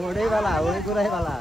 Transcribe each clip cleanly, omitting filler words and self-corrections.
ওড়ে বালা ওড়ে ঘুরাই বালা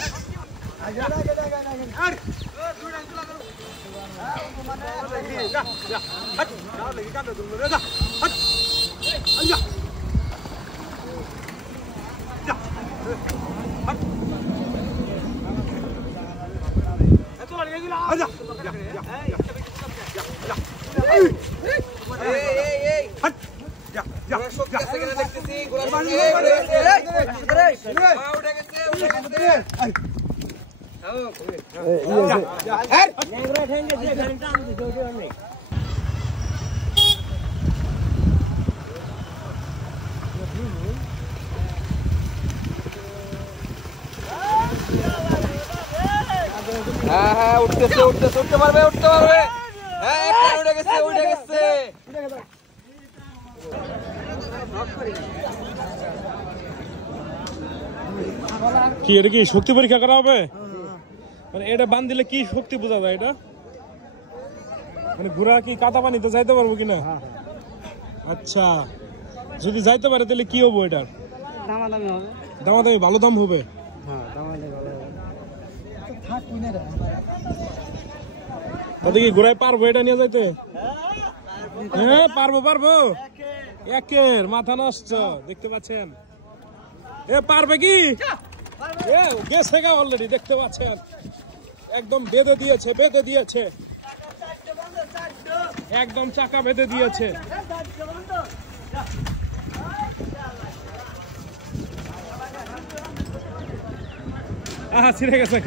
হ্যাঁ উঠতেছে উঠতেছে উঠতে পারবে হ্যাঁ উঠে গেছে কি এটা কি শক্তি পরীক্ষা করা হবে? মানে এটা বান দিলে কি শক্তি বোঝা যায়? এটা মানে ঘোড়া কি কাদা পানিতে যাইতে পারবো কিনা? আচ্ছা, যদি যাইতে পারে তাহলে কি হবো? এটার দামাদামি ভালো দাম হবে। তাতে কি ঘোড়ায় পারবো এটা নিয়ে যাইতে? হ্যাঁ পারবো একের মাথা নষ্ট, দেখতে পাচ্ছেন? এ পারবে কি? গেছে গা অলরেডি, দেখতে পাচ্ছেন? একদম বেঁধে দিয়েছে একদম চাকা বেঁধে দিয়েছে। ছিঁড়ে গেছে।